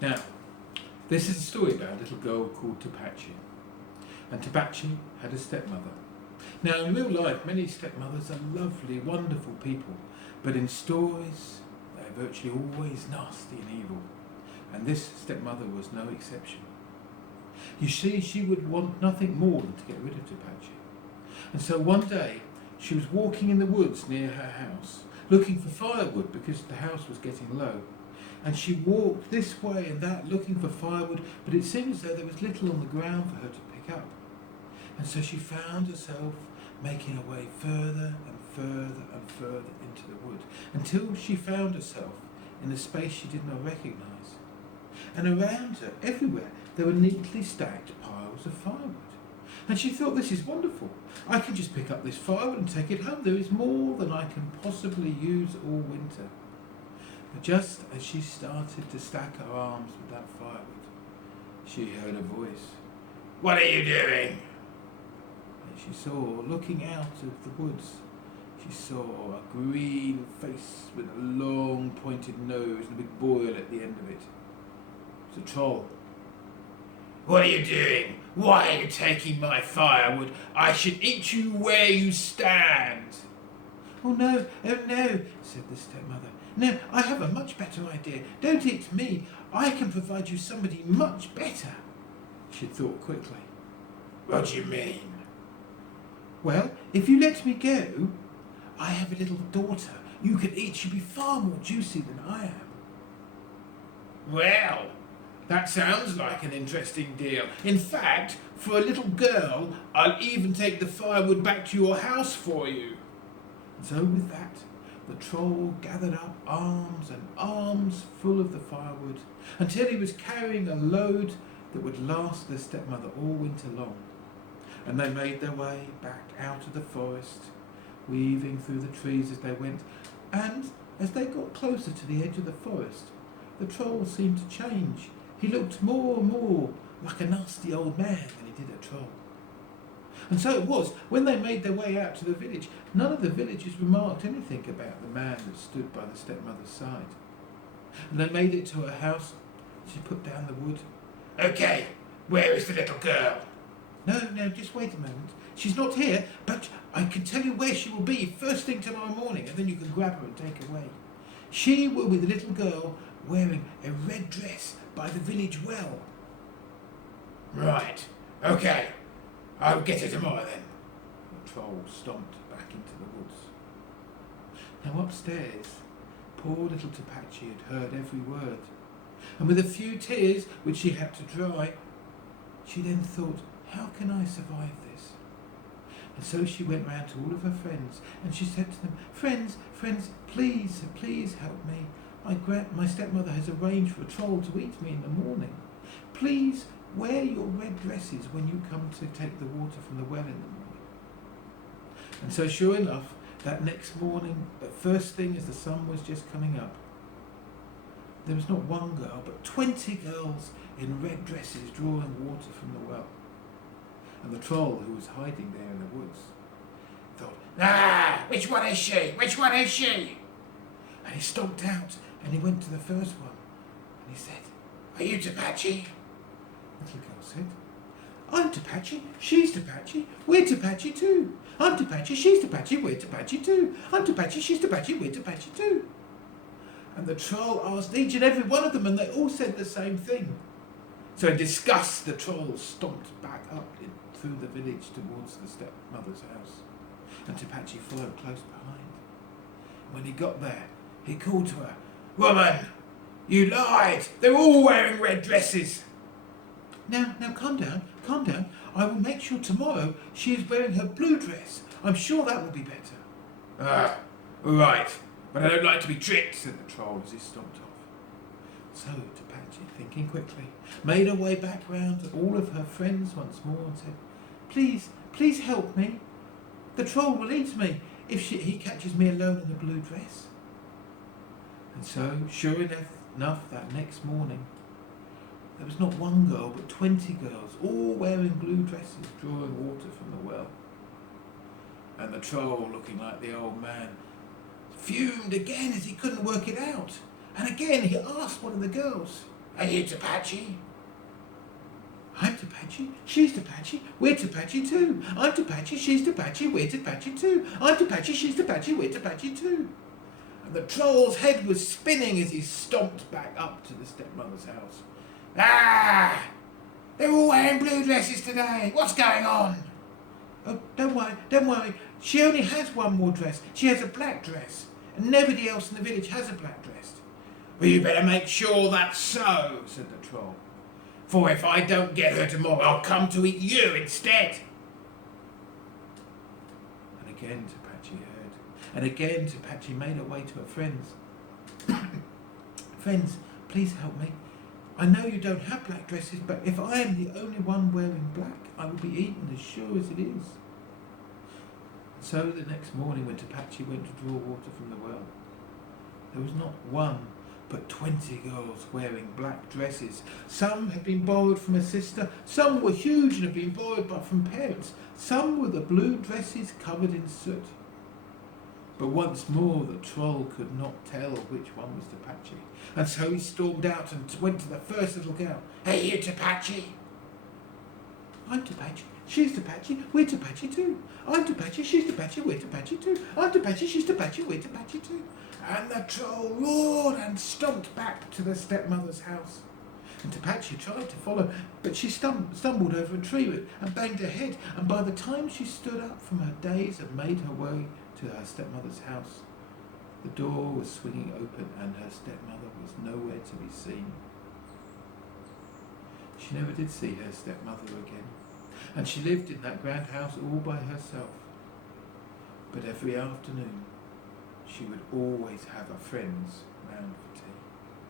Now, this is a story about a little girl called Tapache. And Tapache had a stepmother. Now, in real life, many stepmothers are lovely, wonderful people. But in stories, they're virtually always nasty and evil. And this stepmother was no exception. You see, she would want nothing more than to get rid of Tapache. And so one day, she was walking in the woods near her house, looking for firewood because the house was getting low. And she walked this way and that, looking for firewood, but it seemed as though there was little on the ground for her to pick up. And so she found herself making her way further and further and further into the wood, until she found herself in a space she did not recognise. And around her, everywhere, there were neatly stacked piles of firewood. And she thought, this is wonderful. I can just pick up this firewood and take it home. There is more than I can possibly use all winter. But just as she started to stack her arms with that firewood, she heard a voice. "What are you doing?" And she saw, looking out of the woods, she saw a green face with a long pointed nose and a big boil at the end of it. It was a troll. "What are you doing? Why are you taking my firewood? I should eat you where you stand." Oh no, said the stepmother. "No, I have a much better idea. Don't eat me. I can provide you somebody much better." She thought quickly. "What do you mean?" "Well, if you let me go, I have a little daughter you can eat. She'll be far more juicy than I am." "Well, that sounds like an interesting deal. In fact, for a little girl, I'll even take the firewood back to your house for you." And so with that, the troll gathered up arms and arms full of the firewood until he was carrying a load that would last the stepmother all winter long. And they made their way back out of the forest, weaving through the trees as they went. And as they got closer to the edge of the forest, the troll seemed to change. He looked more and more like a nasty old man than he did a troll. And so it was, when they made their way out to the village, none of the villagers remarked anything about the man that stood by the stepmother's side. And they made it to her house. She put down the wood. "Okay, where is the little girl?" No, just wait a moment. She's not here, but I can tell you where she will be first thing tomorrow morning, and then you can grab her and take her away. She will be the little girl wearing a red dress by the village well." "Right, okay. I'll get her tomorrow then." The troll stomped back into the woods. Now upstairs, poor little Tapache had heard every word, and with a few tears which she had to dry, she then thought, how can I survive this? And so she went round to all of her friends, and she said to them, friends, please help me. My stepmother has arranged for a troll to eat me in the morning. Please wear your red dresses when you come to take the water from the well in the morning." And so sure enough, that next morning, at first thing as the sun was just coming up, there was not one girl, but 20 girls in red dresses drawing water from the well. And the troll, who was hiding there in the woods, thought, which one is she? Which one is she? And he stomped out, and he went to the first one, and he said, "Are you Tapache?" The little girl said, "I'm Tapache, she's Tapache, we're Tapache too. I'm Tapache, she's Tapache, we're Tapache too. I'm Tapache, she's Tapache, we're Tapache too." And the troll asked each and every one of them, and they all said the same thing. So in disgust, the troll stomped back up through the village towards the stepmother's house, and Tapache followed close behind. When he got there, he called to her, "Woman, you lied! They're all wearing red dresses." Now, calm down. I will make sure tomorrow she is wearing her blue dress. I'm sure that will be better." All right, but I don't like to be tricked," said the troll as he stomped off. So Tapache, thinking quickly, made her way back round to all of her friends once more and said, Please help me. The troll will eat me if he catches me alone in a blue dress." And so, sure enough, that next morning, there was not one girl, but 20 girls, all wearing blue dresses, drawing water from the well. And the troll, looking like the old man, fumed again as he couldn't work it out. And again he asked one of the girls, Are you Tapache? I'm Tapache, she's Tapache, we're Tapache too. I'm Tapache, she's Tapache, we're Tapache too. I'm Tapache, she's Tapache, we're Tapache too. And the troll's head was spinning as he stomped back up to the stepmother's house. Ah! They're all wearing blue dresses today. What's going on? Oh, don't worry. She only has one more dress. She has a black dress. And nobody else in the village has a black dress. Well, you better make sure that's so, said the troll. For if I don't get her tomorrow, I'll come to eat you instead. And again Tapache heard. And again Tapache made her way to her friends. Friends, please help me. I know you don't have black dresses, but if I am the only one wearing black, I will be eaten as sure as it is. So the next morning when Tapache went to draw water from the well, there was not one, but 20 girls wearing black dresses. Some had been borrowed from a sister, some were huge and had been borrowed but from parents, some were the blue dresses covered in soot. But once more the troll could not tell which one was Tapache, and so he stormed out and went to the first little girl. Hey, you Tapache? I'm Tapache, she's Tapache, we're Tapache too. I'm Tapache, she's Tapache, we're Tapache too. I'm Tapache, she's Tapache, we're Tapache too. And the troll roared and stomped back to the stepmother's house. And Tapache tried to follow, but she stumbled over a tree and banged her head, and by the time she stood up from her daze and made her way to her stepmother's house, the door was swinging open and her stepmother was nowhere to be seen. She never did see her stepmother again, and she lived in that grand house all by herself. But every afternoon she would always have her friends round for tea.